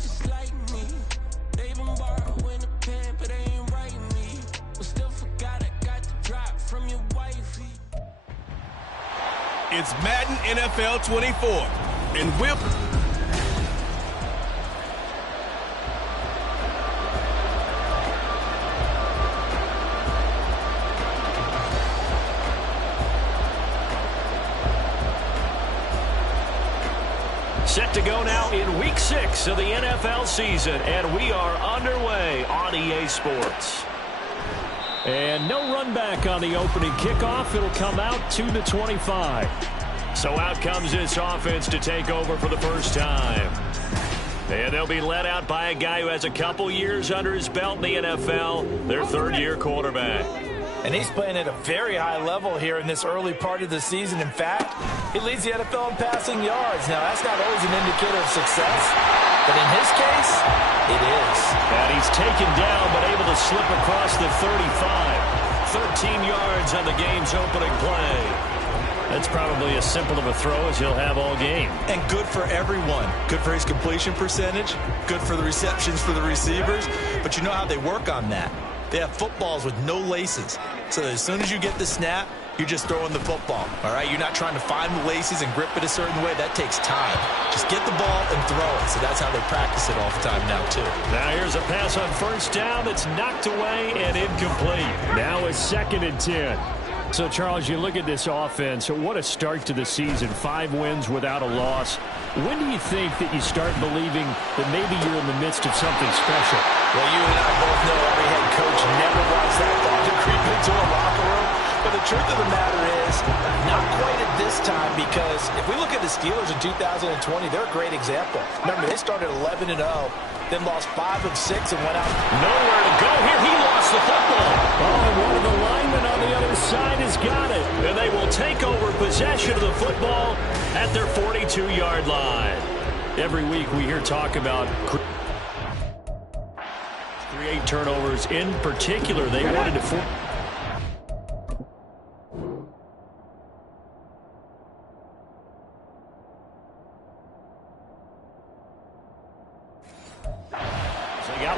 just like me. They been borrowing a pen, but they ain't writing me. But still forgot I got the drop from your wifey. It's Madden NFL 24, and we'll... Set to go now in Week 6 of the NFL season, and we are underway on EA Sports. And no run back on the opening kickoff. It'll come out to the 25. So out comes this offense to take over for the first time. And they'll be led out by a guy who has a couple years under his belt in the NFL, their third-year quarterback. And he's playing at a very high level here in this early part of the season. In fact, he leads the NFL in passing yards. Now, that's not always an indicator of success, but in his case, it is. And he's taken down but able to slip across the 35. 13 yards on the game's opening play. That's probably as simple of a throw as he'll have all game. And good for everyone. Good for his completion percentage. Good for the receptions for the receivers. But you know how they work on that. They have footballs with no laces. So that as soon as you get the snap, you're just throwing the football. All right? You're not trying to find the laces and grip it a certain way. That takes time. Just get the ball and throw it. So that's how they practice it all the time now, too. Now here's a pass on first down that's knocked away and incomplete. Now it's 2nd and 10. So, Charles, you look at this offense, what a start to the season. 5 wins without a loss. When do you think that you start believing that maybe you're in the midst of something special? Well, you and I both know every head coach never wants that thought to creep into a locker room. But the truth of the matter is, not quite at this time, because if we look at the Steelers in 2020, they're a great example. Remember, they started 11-0, then lost 5 of 6 and went out. Nowhere to go here. He lost the football. Oh, and one of the linemen on the other side has got it. And they will take over possession of the football at their 42-yard line. Every week we hear talk about create turnovers. In particular, they wanted to force.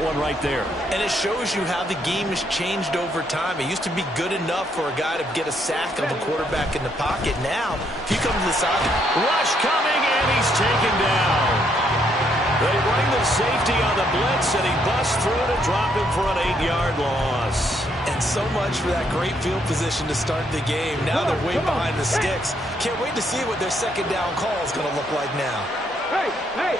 One right there. And it shows you how the game has changed over time. It used to be good enough for a guy to get a sack of a quarterback in the pocket. Now, if you come to the side, rush coming, and he's taken down. They bring the safety on the blitz, and he busts through to drop him for an 8-yard loss. And so much for that great field position to start the game. Now they're way behind the sticks. Can't wait to see what their second down call is going to look like now. Hey,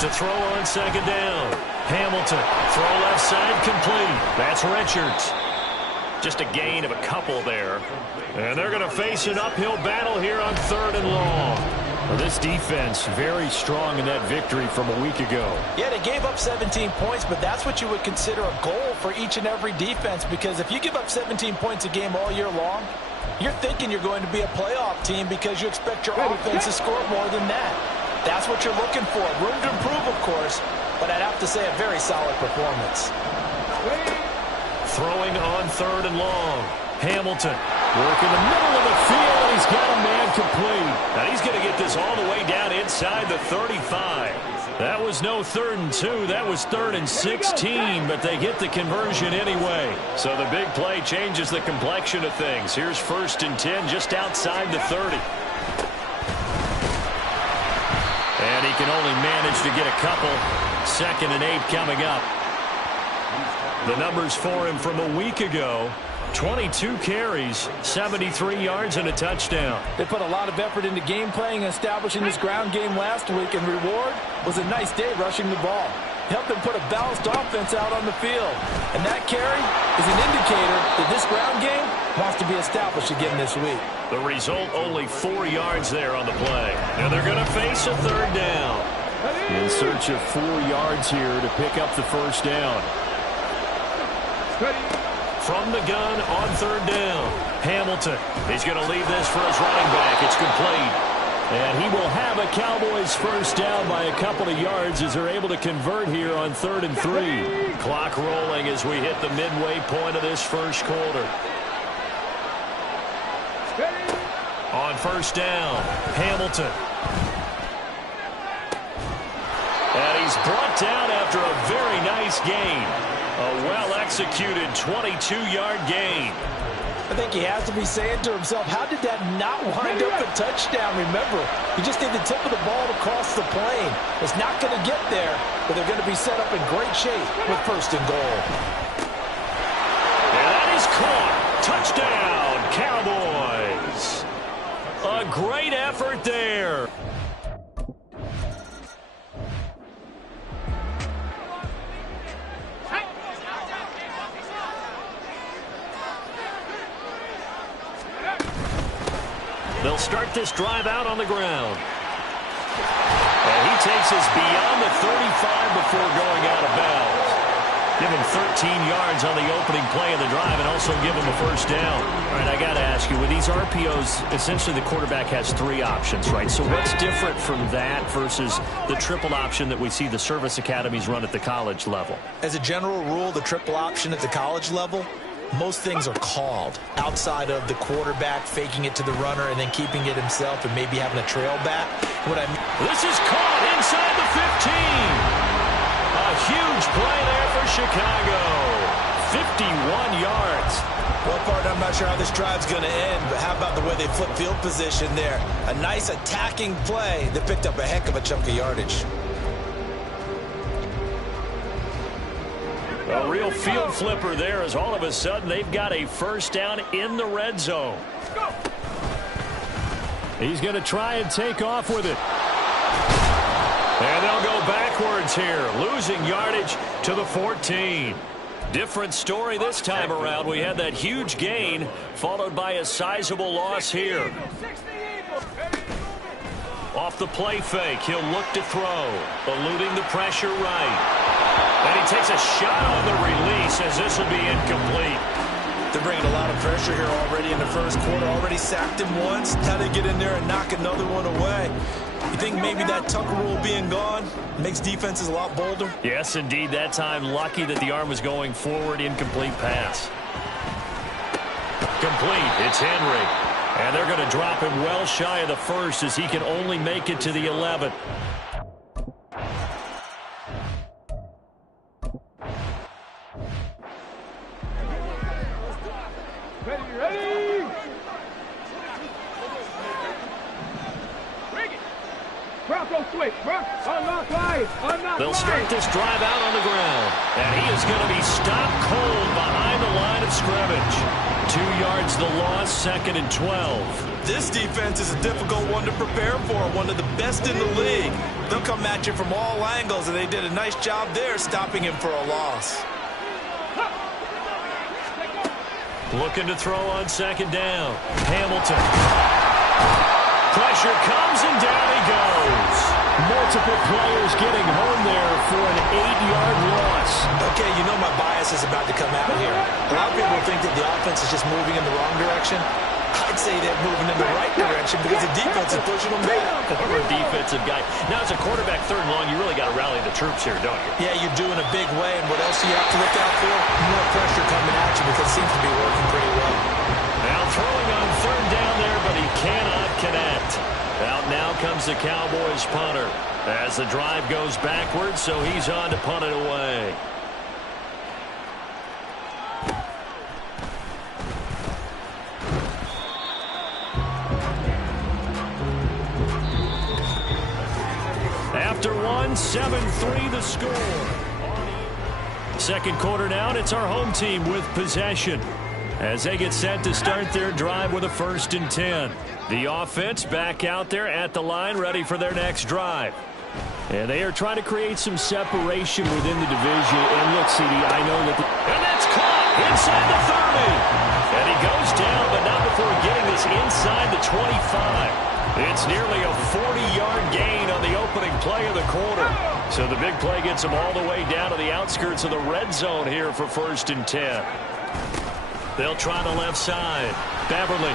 to throw on second down. Hamilton, throw left side, complete. That's Richards. Just a gain of a couple there. And they're going to face an uphill battle here on 3rd and long. Well, this defense very strong in that victory from a week ago. Yeah, they gave up 17 points, but that's what you would consider a goal for each and every defense, because if you give up 17 points a game all year long, you're thinking you're going to be a playoff team because you expect your offense to score more than that. That's what you're looking for. Room to improve, of course, but I'd have to say a very solid performance. Throwing on 3rd and long. Hamilton working the middle of the field, and he's got a man complete. Now he's going to get this all the way down inside the 35. That was no 3rd and 2. That was 3rd and 16, but they get the conversion anyway. So the big play changes the complexion of things. Here's 1st and 10 just outside the 30. And he can only manage to get a couple. 2nd and 8 coming up. The numbers for him from a week ago: 22 carries, 73 yards, and a touchdown. They put a lot of effort into game playing and establishing this ground game last week, and reward was a nice day rushing the ball. Helped them put a balanced offense out on the field. And that carry is an indicator that this ground game wants to be established again this week. The result, only 4 yards there on the play. And they're going to face a 3rd down. In search of 4 yards here to pick up the first down. From the gun on 3rd down. Hamilton, he's going to leave this for his running back. It's complete. And he will have a Cowboys first down by a couple of yards as they're able to convert here on 3rd and 3. Clock rolling as we hit the midway point of this first quarter. On first down, Hamilton. he's brought down after a very nice gain. A well-executed 22-yard gain. I think he has to be saying to himself, how did that not wind up a touchdown? Remember, you just need the tip of the ball to cross the plane. It's not going to get there, but they're going to be set up in great shape with first and goal. And that is caught. Touchdown, Cowboys. A great effort there. They'll start this drive out on the ground. And he takes us beyond the 35 before going out of bounds. Give him 13 yards on the opening play of the drive and also give him a first down. All right, I got to ask you, with these RPOs, essentially the quarterback has 3 options, right? So what's different from that versus the triple option that we see the service academies run at the college level? As a general rule, the triple option at the college level, most things are called outside of the quarterback faking it to the runner and then keeping it himself and maybe having a trail back. What I mean, this is caught inside the 15. A huge play there for Chicago. 51 yards. One part, I'm not sure how this drive's going to end, but how about the way they flip field position there? A nice attacking play that picked up a heck of a chunk of yardage. A real field flipper there, as all of a sudden they've got a first down in the red zone. He's going to try and take off with it. And they'll go backwards here, losing yardage to the 14. Different story this time around. We had that huge gain, followed by a sizable loss here. Off the play fake, he'll look to throw, eluding the pressure right. And he takes a shot on the release as this will be incomplete. They're bringing a lot of pressure here already in the first quarter. Already sacked him once. How they get in there and knock another one away? You think maybe that Tucker rule being gone makes defenses a lot bolder? Yes, indeed. That time, lucky that the arm was going forward. Incomplete pass. Complete. It's Henry. And they're going to drop him well shy of the first as he can only make it to the 11. Ready? Bring it. Bronco switch, bro. Unlock line. They'll start this drive out on the ground. And he is going to be stopped cold behind the line of scrimmage. 2 yards the loss, 2nd and 12. This defense is a difficult one to prepare for, one of the best in the league. They'll come at you from all angles, and they did a nice job there stopping him for a loss. Looking to throw on 2nd down. Hamilton. Pressure comes, and down he goes. Multiple players getting home there for an 8-yard loss. Okay, you know my bias is about to come out here. A lot of people think that the offense is just moving in the wrong direction. I'd say they're moving in the right direction because the defense is pushing them back. We're a defensive guy. Now, as a quarterback, 3rd and long, you really got to rally the troops here, don't you? Yeah, you do in a big way. And what else do you have to look out for? More pressure coming at you because it seems to be working pretty well. Now throwing on 3rd down there, but he cannot connect. Out now comes the Cowboys punter as the drive goes backwards, so he's on to punt it away. After one, 7-3 the score. 2nd quarter now, and it's our home team with possession as they get set to start their drive with a 1st and 10. The offense back out there at the line, ready for their next drive. And they are trying to create some separation within the division. And look, CD, I know that and that's caught inside the 30. And he goes down, but not before getting this inside the 25. It's nearly a 40-yard gain on the opening play of the quarter. So the big play gets them all the way down to the outskirts of the red zone here for 1st and 10. They'll try the left side. Beverly.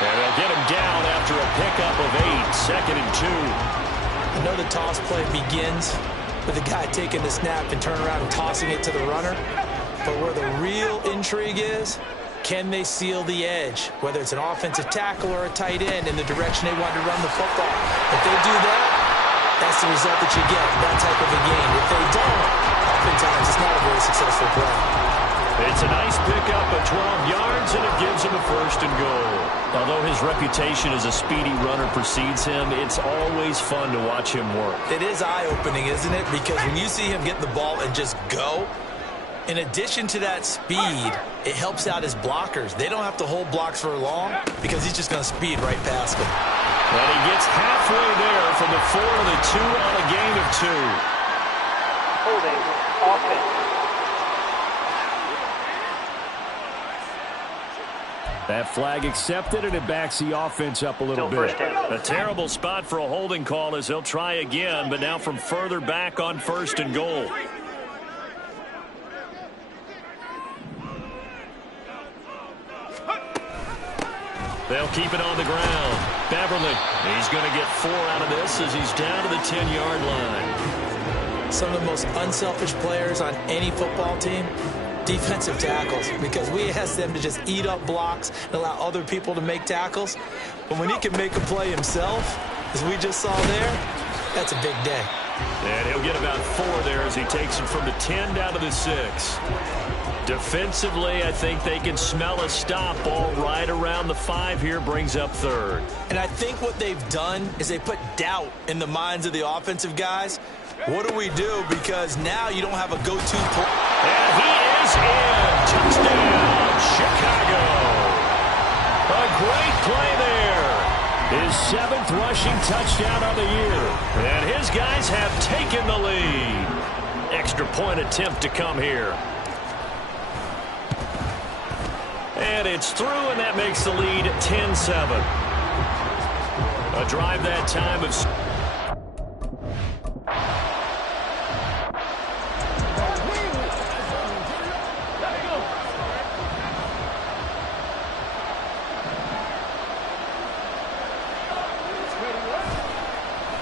And they'll get him down after a pickup of 8, 2nd and 2. I know the toss play begins with the guy taking the snap and turning around and tossing it to the runner. But where the real intrigue is, can they seal the edge, whether it's an offensive tackle or a tight end, in the direction they want to run the football? If they do that, that's the result that you get, that type of a game. If they don't, oftentimes it's not a very successful play. It's a nice pickup of 12 yards, and it gives him a 1st and goal. Although his reputation as a speedy runner precedes him, it's always fun to watch him work. It is eye-opening, isn't it? Because when you see him get the ball and just go, in addition to that speed, it helps out his blockers. They don't have to hold blocks for long because he's just going to speed right past them. And he gets halfway there from the 4 to the 2 on a gain of 2. Holding offense. That flag accepted, and it backs the offense up a little bit. A terrible spot for a holding call as he'll try again, but now from further back on 1st and goal. They'll keep it on the ground. Beverly, he's going to get 4 out of this as he's down to the 10-yard line. Some of the most unselfish players on any football team, defensive tackles, because we ask them to just eat up blocks and allow other people to make tackles. But when he can make a play himself, as we just saw there, that's a big day. And he'll get about 4 there as he takes it from the 10 down to the 6. Defensively, I think they can smell a stop. Ball right around the 5 here, brings up 3rd. And I think what they've done is they put doubt in the minds of the offensive guys. What do we do? Because now you don't have a go-to play. And he is in. Touchdown, Chicago. A great play there. His 7th rushing touchdown of the year. And his guys have taken the lead. Extra point attempt to come here. And it's through, and that makes the lead 10-7. A drive that time of...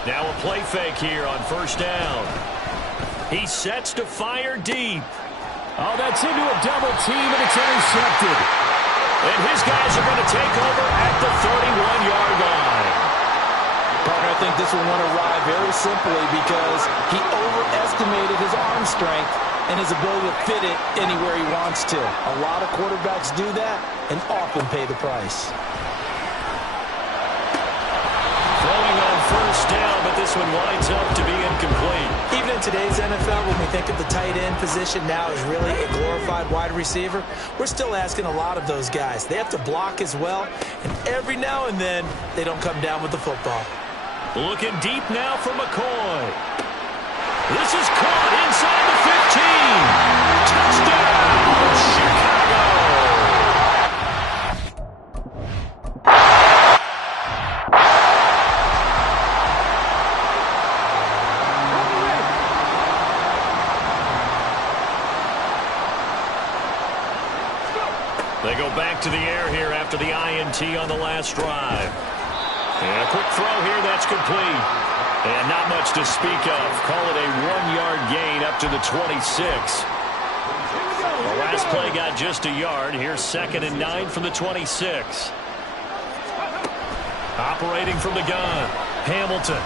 Now a play fake here on 1st down. He sets to fire deep. Oh, that's into a double team, and it's intercepted. And his guys are going to take over at the 31-yard line. Parker, I think this will want to ride very simply because he overestimated his arm strength and his ability to fit it anywhere he wants to. A lot of quarterbacks do that and often pay the price. Throwing on 1st down, but this one winds up to be incomplete. Even in today's NFL, when we think of the tight end position now as really a glorified wide receiver, we're still asking a lot of those guys. They have to block as well, and every now and then, they don't come down with the football. Looking deep now for McCoy. This is caught inside the 15. Touchdown, Chicago. They go back to the air here after the INT on the last drive. And a quick throw here, that's complete. And not much to speak of. Call it a 1-yard gain up to the 26. The last play got just a yard. Here's 2nd and 9 from the 26. Operating from the gun, Hamilton.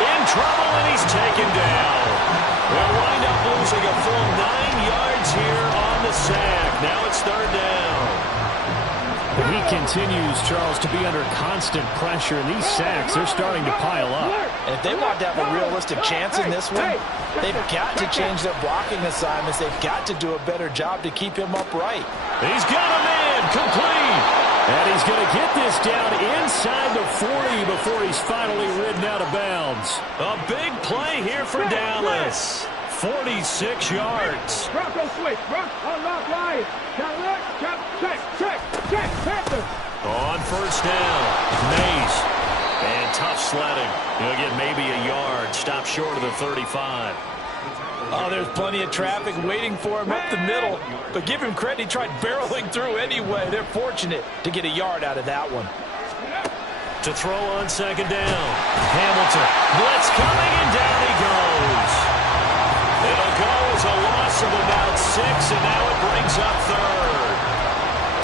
In trouble, and he's taken down. They'll wind up losing a full 9 yards here on the sack. Now it's 3rd down. He continues, Charles, to be under constant pressure, and these sacks, they're starting to pile up. And if they want to have a realistic chance in this one, they've got to change their blocking assignments. They've got to do a better job to keep him upright. He's got a man, complete. And he's going to get this down inside the 40 before he's finally ridden out of bounds. A big play here for Dallas. 46 yards. Bronco switch, run, unlock line. Check. On 1st down, Mays. And tough sledding. He'll get maybe a yard. Stop short of the 35. Oh, there's plenty of traffic waiting for him up the middle. But give him credit, he tried barreling through anyway. They're fortunate to get a yard out of that one. To throw on 2nd down. Hamilton. Blitz coming, and down he goes. It'll go as a loss of about 6, and now it brings up 3rd.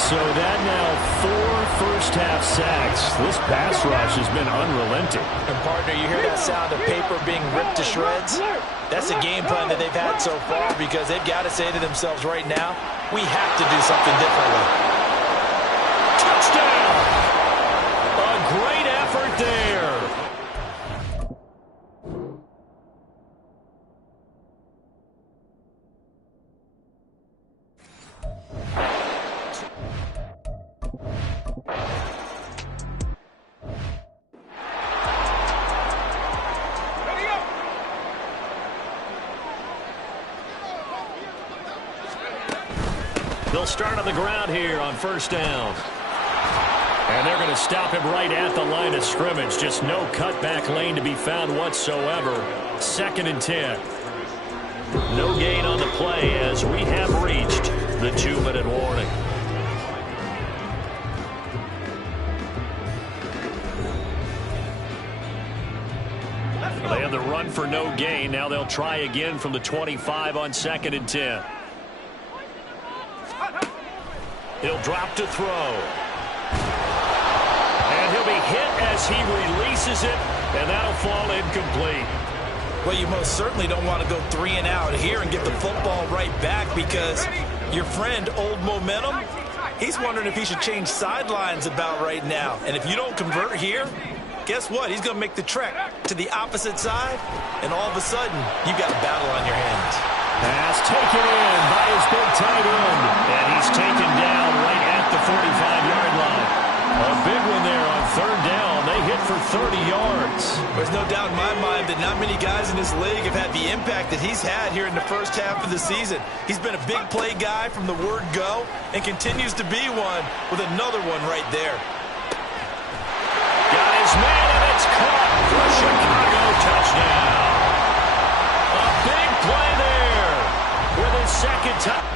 So that now 4 first-half sacks. This pass rush has been unrelenting. And, partner, you hear that sound of paper being ripped to shreds? That's the game plan that they've had so far because they've got to say to themselves right now, we have to do something differently. Touchdown! A great effort there. They'll start on the ground here on first down. And they're going to stop him right at the line of scrimmage. Just no cutback lane to be found whatsoever. 2nd and 10. No gain on the play as we have reached the 2-minute warning. They had the run for no gain. Now they'll try again from the 25 on 2nd and 10. He'll drop to throw. And he'll be hit as he releases it, and that'll fall incomplete. Well, you most certainly don't want to go 3 and out here and get the football right back because your friend, Old Momentum, he's wondering if he should change sidelines about right now. And if you don't convert here, guess what? He's going to make the trek to the opposite side, and all of a sudden, you've got a battle on your hands. Pass taken in by his big tight end, and he's taken down right at the 45-yard line. A big one there on 3rd down. They hit for 30 yards. There's no doubt in my mind that not many guys in this league have had the impact that he's had here in the first half of the season. He's been a big play guy from the word go and continues to be one with another one right there. Got his man, and it's caught for a Chicago touchdown. A big play there with his 2nd touchdown.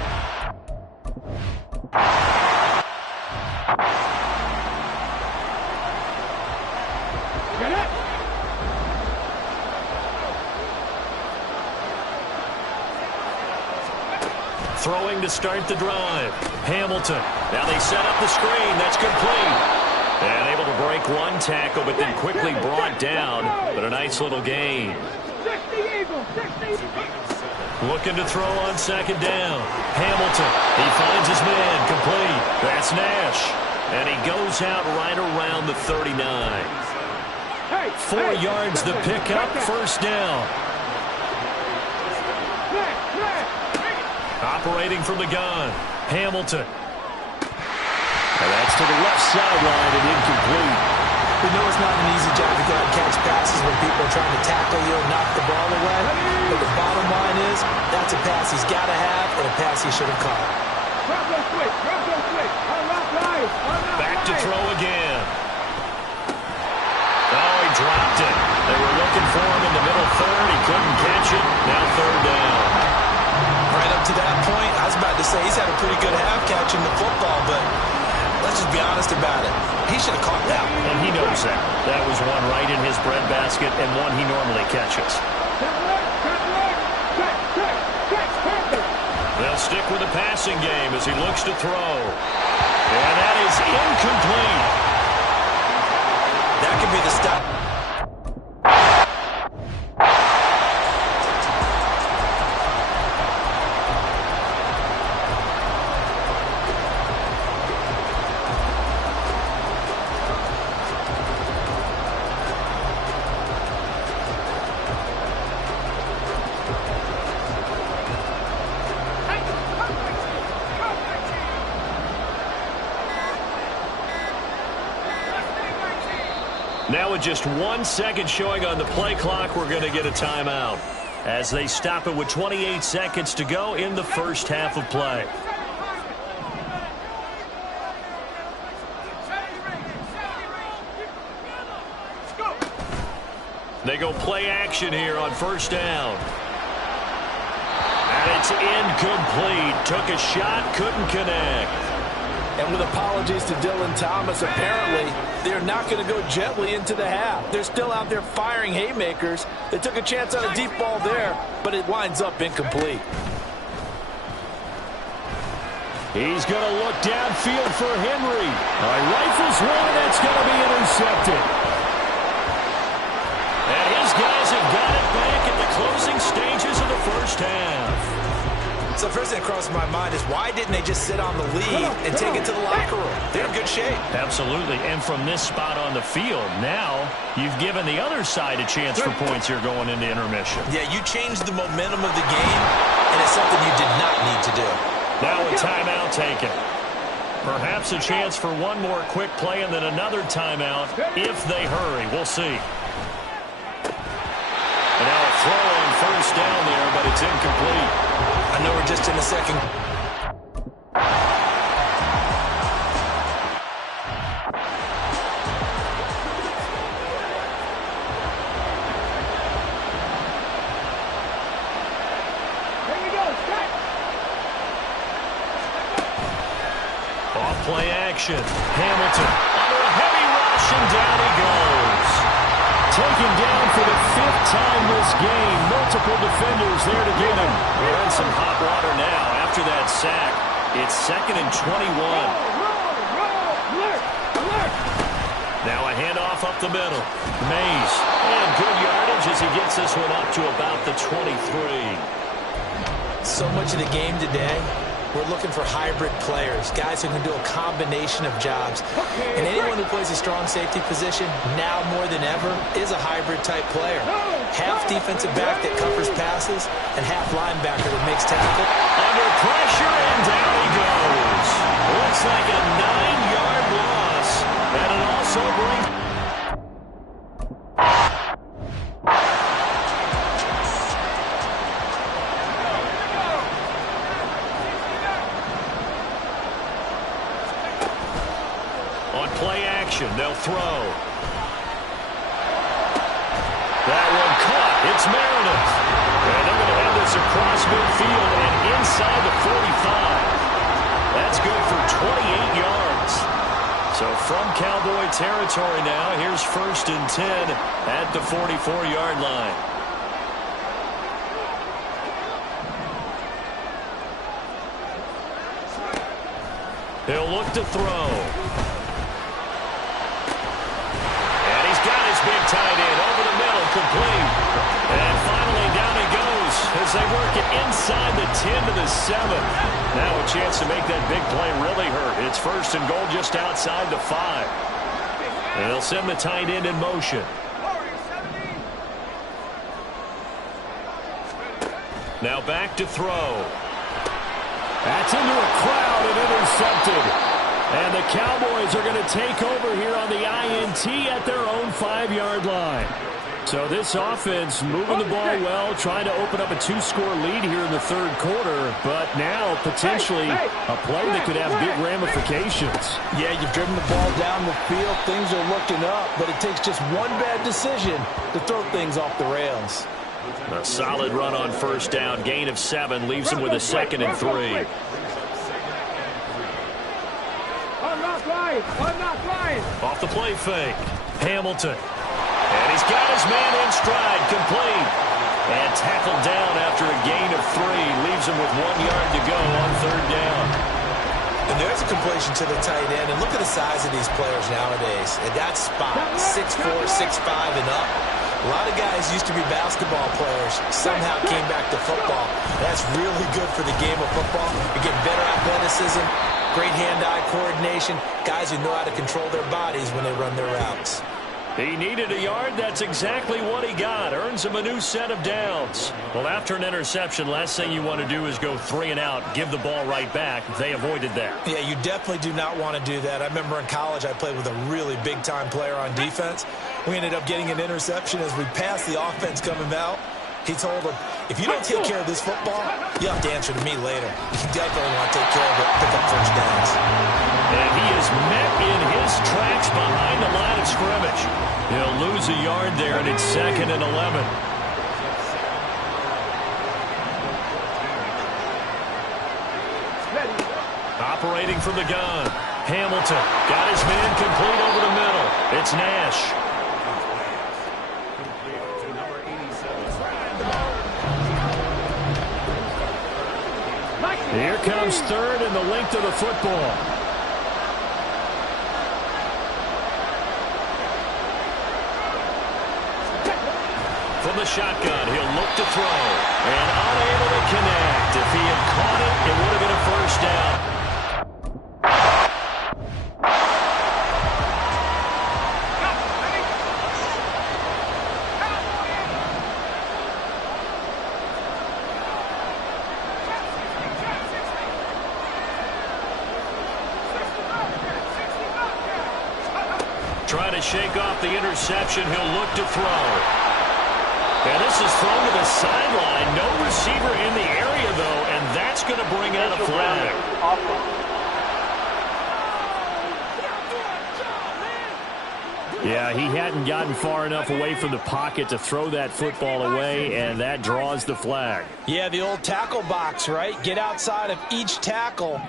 Throwing to start the drive. Hamilton. Now they set up the screen. That's complete. And able to break one tackle, but then quickly brought down. But a nice little gain. Looking to throw on 2nd down. Hamilton. He finds his man. Complete. That's Nash. And he goes out right around the 39. 4 yards the pickup. First down. Operating from the gun. Hamilton. And that's to the left sideline and incomplete. We know it's not an easy job to go out and catch passes when people are trying to tackle you and knock the ball away. But the bottom line is, that's a pass he's got to have and a pass he should have caught. Back to throw again. Oh, he dropped it. They were looking for him in the middle 3rd. He couldn't catch it. Now 3rd down. Right up to that point, I was about to say he's had a pretty good half catching the football, but let's just be honest about it. He should have caught that one. And he knows that. That was one right in his breadbasket and one he normally catches. They'll stick with the passing game as he looks to throw. And that is incomplete. That could be the stop. Now with just 1 second showing on the play clock, we're going to get a timeout as they stop it with 28 seconds to go in the first half of play. They go play action here on first down. And it's incomplete. Took a shot, couldn't connect. And with apologies to Dylan Thomas, apparently they're not going to go gently into the half. They're still out there firing haymakers. They took a chance on a deep ball there, but it winds up incomplete. He's going to look downfield for Henry. Rifles one, and that's going to be intercepted. And his guys have got it back at the closing stages of the first half. So the first thing that crosses my mind is why didn't they just sit on the lead and take it to the locker room? They're in good shape. Absolutely. And from this spot on the field, now you've given the other side a chance for points here going into intermission. Yeah, you changed the momentum of the game, and it's something you did not need to do. Now a timeout taken. Perhaps a chance for one more quick play and then another timeout if they hurry. We'll see. And now a throw on first down there, but it's incomplete. I know we're just in the second. Off play action. Hamilton under a heavy rush, and down he goes. Taken down for the 5th time this game. Multiple defenders there to get him. We're in some hot water now after that sack. It's 2nd and 21. Now a handoff up the middle. Mays. And good yardage as he gets this one up to about the 23. So much of the game today, we're looking for hybrid players, guys who can do a combination of jobs. And anyone who plays a strong safety position, now more than ever, is a hybrid-type player. Half defensive back that covers passes, and half linebacker that makes tackle. Under pressure, and down he goes. Looks like a 9-yard loss. And it also brings... They'll throw. That one caught. It's Meredith. And they're going to have this across midfield and inside the 45. That's good for 28 yards. So from Cowboy territory now, here's 1st and 10 at the 44-yard line. He'll look to throw. Big tight end over the middle, complete. And finally down he goes as they work it inside the 10 to the 7. Now a chance to make that big play really hurt. It's 1st and goal just outside the 5. And they'll send the tight end in motion. Now back to throw. That's into a crowd and intercepted. And the Cowboys are going to take over here on the INT at their own 5-yard line. So this offense moving the ball well, trying to open up a 2-score lead here in the 3rd quarter. But now potentially a play that could have big ramifications. Yeah, you've driven the ball down the field. Things are looking up, but it takes just one bad decision to throw things off the rails. A solid run on first down. Gain of 7 leaves him with a 2nd and 3. Off the play fake. Hamilton. And he's got his man in stride, complete. And tackled down after a gain of 3. Leaves him with 1 yard to go on 3rd down. And there's a completion to the tight end. And look at the size of these players nowadays. At that spot, 6'4", 6'5", and up. A lot of guys used to be basketball players, somehow came back to football. That's really good for the game of football. You're getting better athleticism, great hand-eye coordination, guys who know how to control their bodies when they run their routes. He needed a yard. That's exactly what he got. Earns him a new set of downs. Well, after an interception, last thing you want to do is go 3 and out, give the ball right back. They avoided that. Yeah, you definitely do not want to do that. I remember in college I played with a really big-time player on defense. We ended up getting an interception as we passed the offense coming out. He told him, if you don't take care of this football, you'll have to answer to me later. You definitely want to take care of it, pick up first downs. And he is met in his tracks behind the line of scrimmage. He'll lose a yard there, and it's 2nd and 11. Operating from the gun. Hamilton got his man complete over the middle. It's Nash. Here comes third and the length of the football. From the shotgun, he'll look to throw. And unable to connect. If he had caught it, it would have been a first down. Trying to shake off the interception, he'll look to throw. And this is thrown to the sideline. No receiver in the area, though, and that's going to bring out a flag. Yeah, he hadn't gotten far enough away from the pocket to throw that football away, and that draws the flag. Yeah, the old tackle box, right? Get outside of each tackle,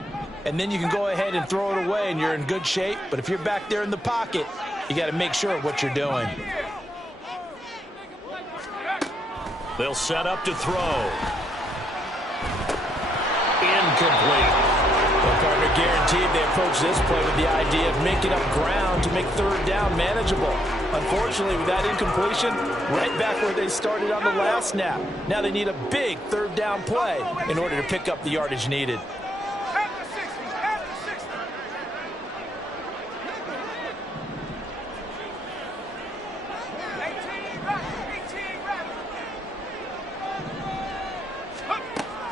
and then you can go ahead and throw it away, and you're in good shape. But if you're back there in the pocket, you got to make sure of what you're doing. They'll set up to throw. Incomplete. Well, partner, guaranteed they approach this play with the idea of making up ground to make third down manageable. Unfortunately, with that incompletion, right back where they started on the last snap. Now they need a big third down play in order to pick up the yardage needed.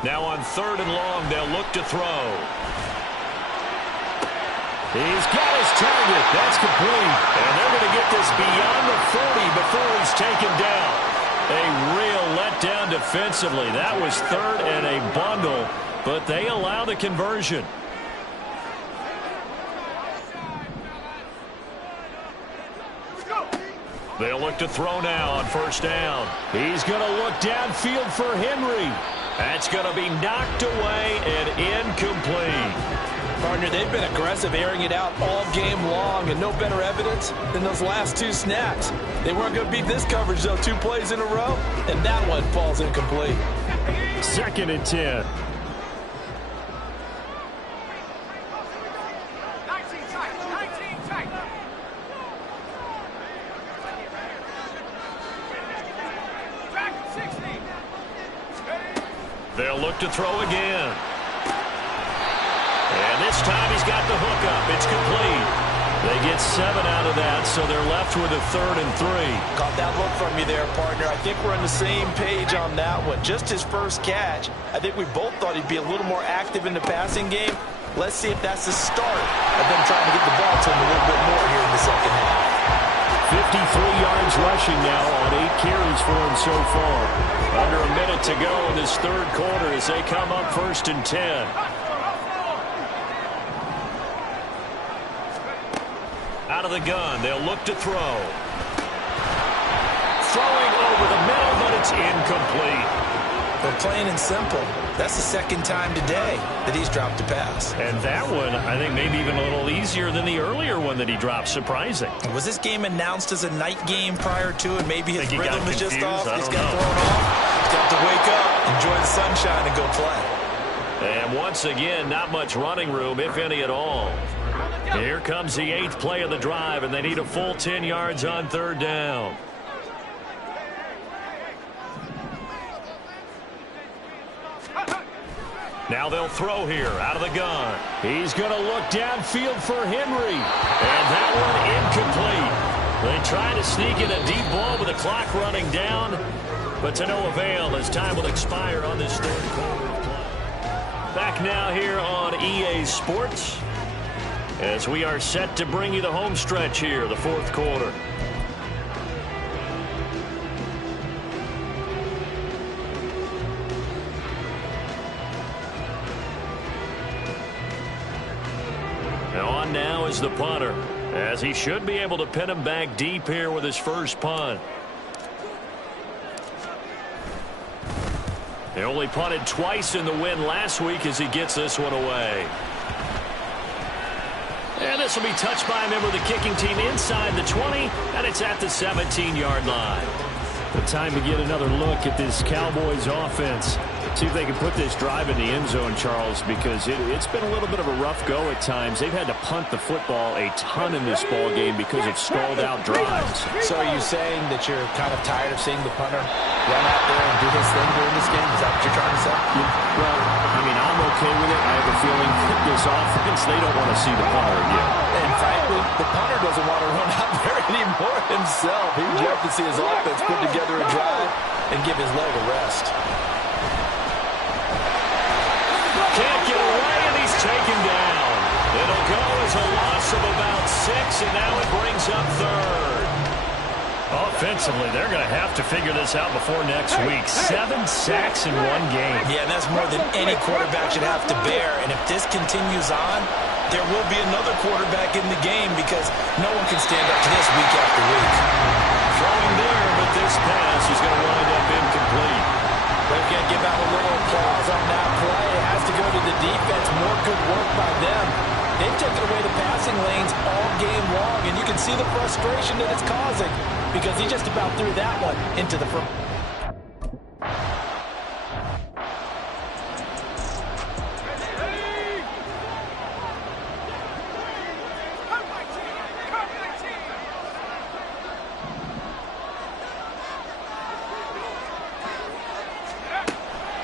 Now on third and long, they'll look to throw. He's got his target. That's complete. And they're going to get this beyond the 40 before he's taken down. A real letdown defensively. That was third and a bundle, but they allow the conversion. They'll look to throw now on first down. He's going to look downfield for Henry. That's going to be knocked away and incomplete. Partner, they've been aggressive, airing it out all game long, and no better evidence than those last two snaps. They weren't going to beat this coverage, though, 2 plays in a row, and that one falls incomplete. 2nd and 10. They'll look to throw again. And this time he's got the hookup. It's complete. They get 7 out of that, so they're left with a 3rd and 3. Caught that look from you there, partner. I think we're on the same page on that one. Just his first catch. I think we both thought he'd be a little more active in the passing game. Let's see if that's the start of them trying to get the ball to him a little bit more here in the second half. 53 yards rushing now on 8 carries for him so far. Under a minute to go in this third quarter as they come up 1st and 10. Out of the gun, they'll look to throw. Throwing over the middle, but it's incomplete. They're plain and simple. That's the second time today that he's dropped a pass. And that one, I think, maybe even a little easier than the earlier one that he dropped. Surprising. Was this game announced as a night game prior to it? Maybe his rhythm is just off. He's got know. thrown off. He's got to wake up, enjoy the sunshine, and go play. And once again, not much running room, if any at all. Here comes the 8th play of the drive, and they need a full 10 yards on third down. Now they'll throw here out of the gun. He's going to look downfield for Henry. And that one incomplete. They try to sneak in a deep ball with the clock running down, but to no avail as time will expire on this third quarter of play. Back now here on EA Sports as we are set to bring you the home stretch here, the fourth quarter. On now is the punter, as he should be able to pin him back deep here with his first punt. They only punted twice in the win last week as he gets this one away. And this will be touched by a member of the kicking team inside the 20, and it's at the 17-yard line. The time to get another look at this Cowboys offense. See if they can put this drive in the end zone, Charles, because it's been a little bit of a rough go at times. They've had to punt the football a ton in this ball game because of stalled-out drives. So are you saying that you're kind of tired of seeing the punter run out there and do his thing during this game? Is that what you're trying to say? Well, I mean, I'm okay with it. I have a feeling that this offense, they don't want to see the punter again. And frankly, the punter doesn't want to run out there anymore himself. He would love to see his offense put together a drive and give his leg a rest. Can't get away, and he's taken down. It'll go as a loss of about 6, and now it brings up third. Offensively, they're going to have to figure this out before next week. 7 sacks in one game. Yeah, and that's more than any quarterback should have to bear. And if this continues on, there will be another quarterback in the game because no one can stand up to this week after week. Throwing there, but this pass is going to wind up incomplete. They've got to give out a little applause on that play. It has to go to the defense. More good work by them. They've taken away the passing lanes all game long, and you can see the frustration that it's causing because he just about threw that one into the front.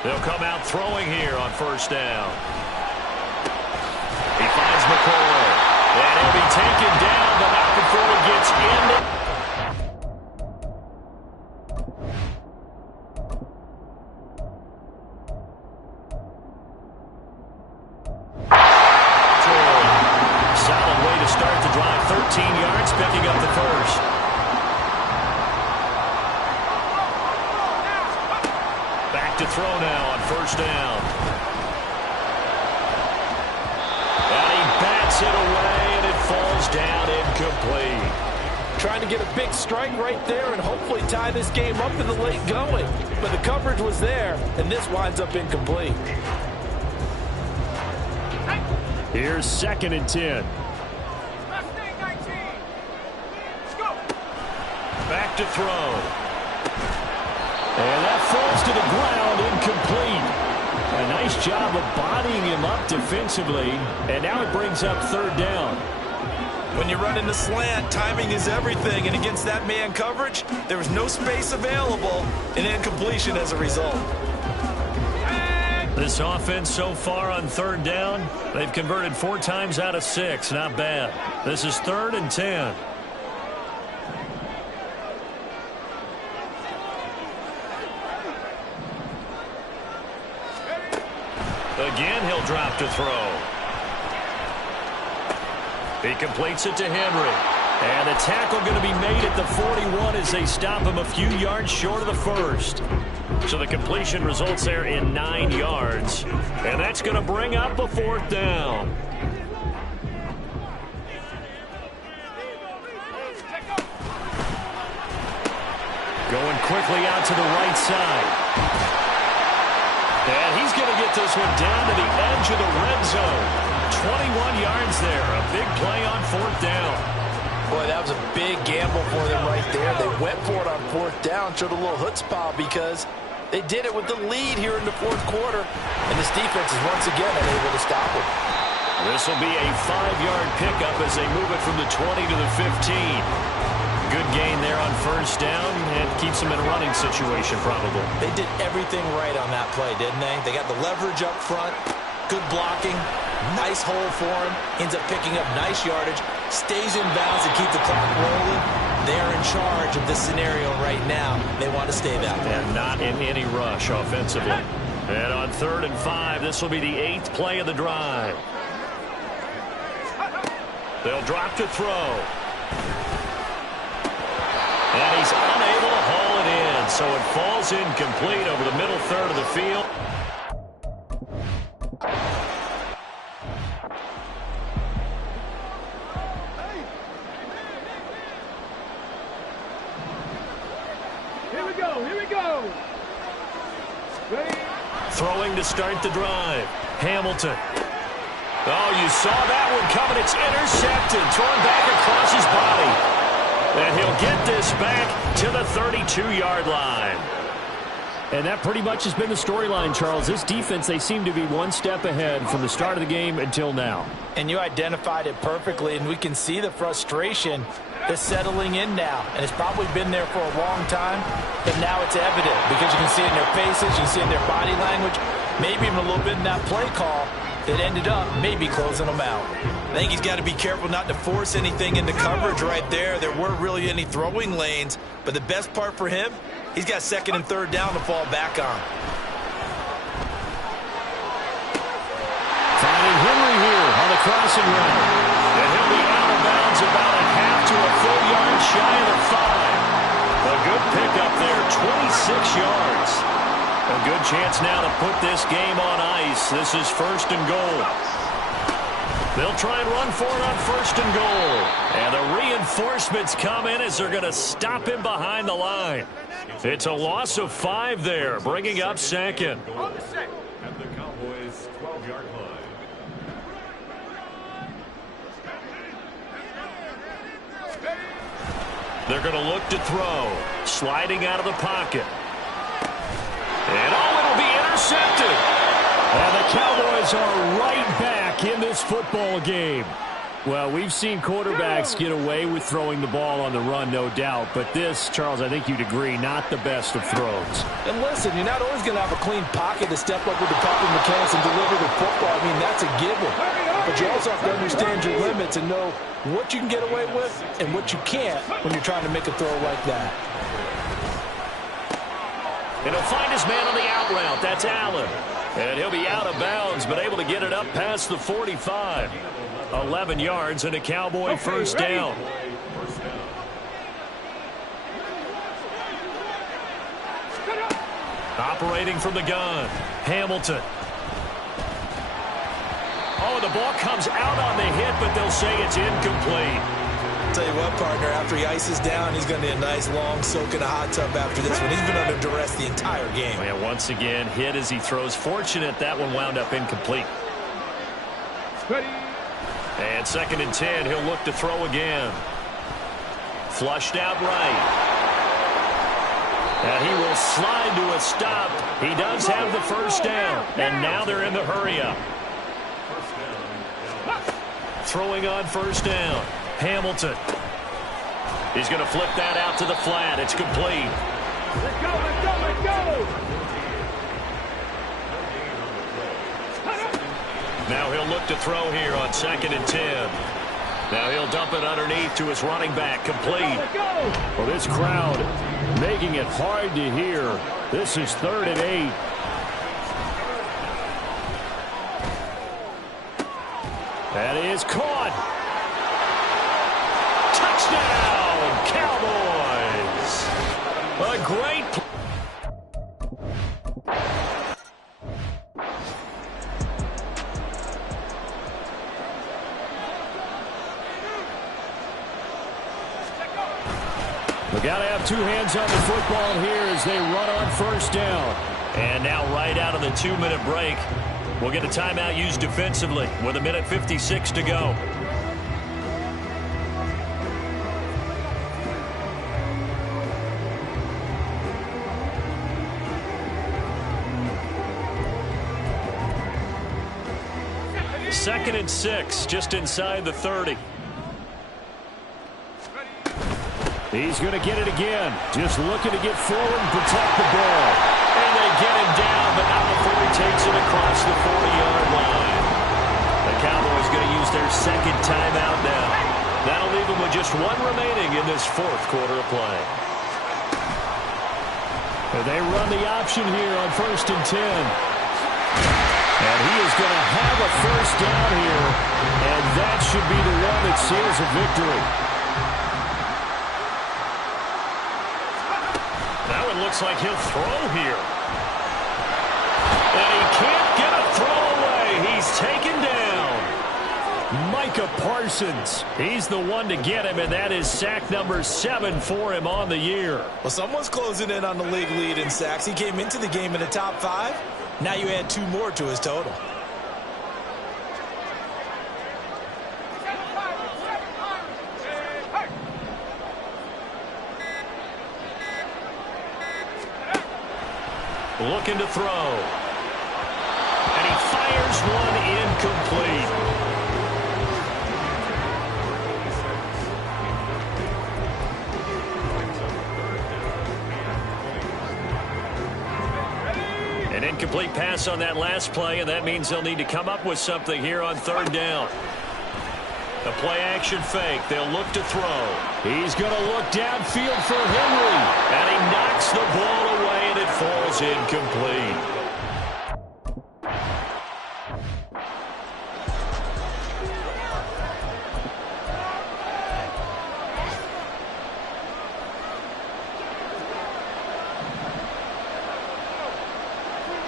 They'll come out throwing here on first down. He finds McCoy. And he'll be taken down, but not before he gets in. Solid way to start the drive. 13 yards, picking up the first. To throw now on first down. And he bats it away, and it falls down incomplete. Trying to get a big strike right there and hopefully tie this game up in the late going. But the coverage was there, and this winds up incomplete. Here's 2nd and 10. Back to throw. And that falls to the ground, incomplete. A nice job of bodying him up defensively. And now it brings up 3rd down. When you run in the slant, timing is everything. And against that man coverage, there was no space available. And incompletion as a result. This offense so far on 3rd down, they've converted 4 times out of 6. Not bad. This is 3rd and 10. Again, he'll drop to throw. He completes it to Henry. And the tackle going to be made at the 41 as they stop him a few yards short of the first. So the completion results there in 9 yards. And that's going to bring up a 4th down. Going quickly out to the right side. And he's going to get this one down to the edge of the red zone. 21 yards there. A big play on 4th down. Boy, that was a big gamble for them right there. They went for it on 4th down, showed a little chutzpah because they did it with the lead here in the 4th quarter. And this defense is once again unable to stop them. This will be a 5-yard pickup as they move it from the 20 to the 15. Good gain there on first down and keeps them in a running situation probably. They did everything right on that play, didn't they? They got the leverage up front, good blocking, nice hole for him, ends up picking up nice yardage, stays in bounds to keep the clock rolling. They're in charge of this scenario right now. They want to stay that way. And not in any rush offensively. And on 3rd and 5, this will be the 8th play of the drive. They'll drop to throw. And he's unable to haul it in, so it falls incomplete over the middle 3rd of the field. Here we go. Ready? Throwing to start the drive. Hamilton. Oh, you saw that one coming. It's intercepted, thrown back across his body. And he'll get this back to the 32-yard line. And that pretty much has been the storyline, Charles. This defense, they seem to be one step ahead from the start of the game until now. And you identified it perfectly, and we can see the frustration that's settling in now. And it's probably been there for a long time, but now it's evident because you can see it in their faces, you can see it in their body language, maybe even a little bit in that play call that ended up maybe closing them out. I think he's got to be careful not to force anything into coverage right there. There weren't really any throwing lanes, but the best part for him, he's got second and third down to fall back on. Finding Henry here on the crossing route. And he'll be out of bounds about a half to a full yard shy of the 5. A good pickup there, 26 yards. A good chance now to put this game on ice. This is first and goal. They'll try and run for it on first and goal. And the reinforcements come in as they're going to stop him behind the line. It's a loss of 5 there, bringing up second. At the Cowboys' 12-yard line. They're going to look to throw. Sliding out of the pocket. And it'll be intercepted. And the Cowboys are right back in this football game. Well, we've seen quarterbacks get away with throwing the ball on the run, no doubt. But this, Charles, I think you'd agree, not the best of throws. And listen, you're not always going to have a clean pocket to step up with the proper mechanics and deliver the football. I mean, that's a given. But you also have to understand your limits and know what you can get away with and what you can't when you're trying to make a throw like that. And he'll find his man on the out route. That's Allen. And he'll be out of bounds, but able to get it up past the 45. 11 yards and a Cowboy first down. Operating from the gun, Hamilton. Oh, the ball comes out on the hit, but they'll say it's incomplete. Tell you what, partner, after he ices down, he's going to need a nice long soak in a hot tub after this one. He's been under duress the entire game. And once again, hit as he throws. Fortunate that one wound up incomplete. And second and 10, he'll look to throw again. Flushed out right. And he will slide to a stop. He does have the first down. And now they're in the hurry-up. Throwing on first down. Hamilton. He's going to flip that out to the flat. It's complete. Let's go, let's go, let's go! Now he'll look to throw here on second and 10. Now he'll dump it underneath to his running back. Complete. Well, this crowd making it hard to hear. This is 3rd and 8. That is caught. Touchdown, Cowboys. A great play. We got to have two hands on the football here as they run on first down. And now right out of the 2-minute break, we'll get a timeout used defensively with 1:56 to go. Second and 6, just inside the 30. He's going to get it again. Just looking to get forward and protect the ball. And they get him down, but not before he takes it across the 40-yard line. The Cowboys going to use their second timeout now. That'll leave them with just one remaining in this fourth quarter of play. And they run the option here on first and 10. And he is going to have a first down here. And that should be the one that seals a victory. That one looks like he'll throw here. And he can't get a throw away. He's taken down. Micah Parsons. He's the one to get him, and that is sack number 7 for him on the year. Well, someone's closing in on the league lead in sacks. He came into the game in the top 5. Now you add 2 more to his total. looking to throw. And he fires one incomplete. An incomplete pass on that last play, and that means they'll need to come up with something here on third down. A play-action fake. They'll look to throw. He's going to look downfield for Henry. And he knocks the ball away, and it falls incomplete.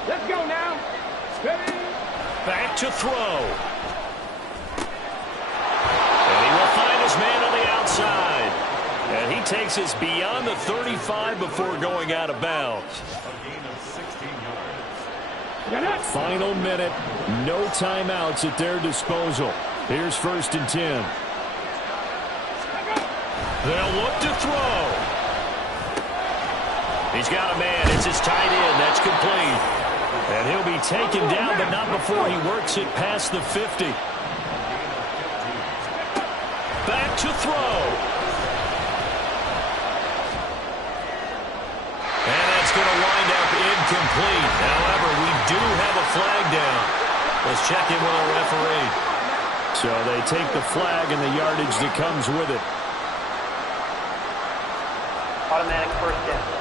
Let's go now. Ready? Back to throw. Man on the outside. And he takes us beyond the 35 before going out of bounds. Final minute. No timeouts at their disposal. Here's 1st and 10. They'll look to throw. He's got a man. It's his tight end. That's complete. And he'll be taken down, but not before he works it past the 50. Back to throw. And that's going to wind up incomplete. However, we do have a flag down. Let's check in with our referee. So they take the flag and the yardage that comes with it. Automatic first down.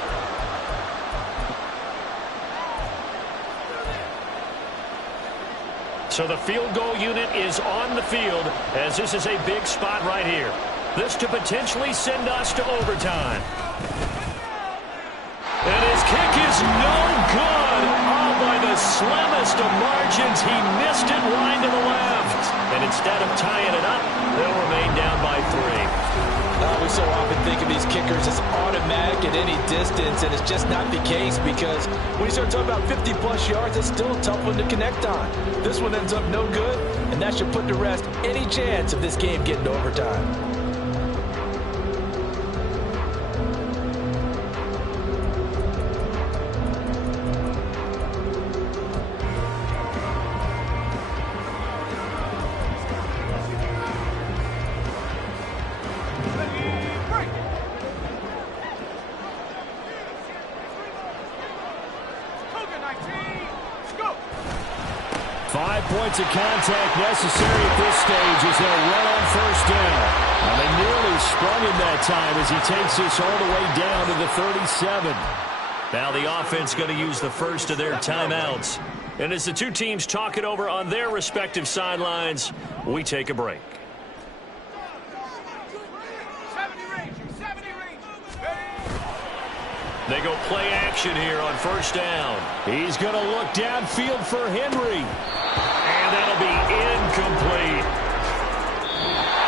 So the field goal unit is on the field as this is a big spot right here. This to potentially send us to overtime. And his kick is no good. Oh, by the slimmest of margins, he missed it wide to the left. And instead of tying it up, they'll remain down by 3. We so often think of these kickers as automatic at any distance, and it's just not the case because when you start talking about 50-plus yards, it's still a tough one to connect on. This one ends up no good, and that should put to rest any chance of this game getting to overtime. Points of contact necessary at this stage as they'll run on 1st down. And they nearly sprung him that time as he takes this all the way down to the 37. Now the offense going to use the first of their timeouts. And as the two teams talk it over on their respective sidelines, we take a break. 70 range. They go play action here on 1st down. He's going to look downfield for Henry. And that'll be incomplete.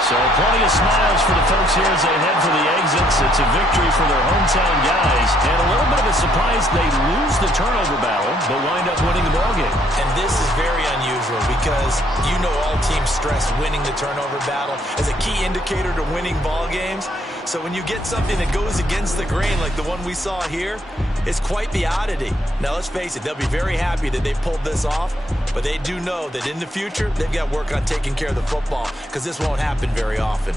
So plenty of smiles for the folks here as they head for the exits. It's a victory for their hometown guys. And a little bit of a surprise, they lose the turnover battle, but wind up winning the ballgame. And this is very unusual because you know all teams stress winning the turnover battle as a key indicator to winning ball games. So when you get something that goes against the grain like the one we saw here, it's quite the oddity. Now, let's face it, they'll be very happy that they pulled this off, but they do know that in the future, they've got to work on taking care of the football because this won't happen very often.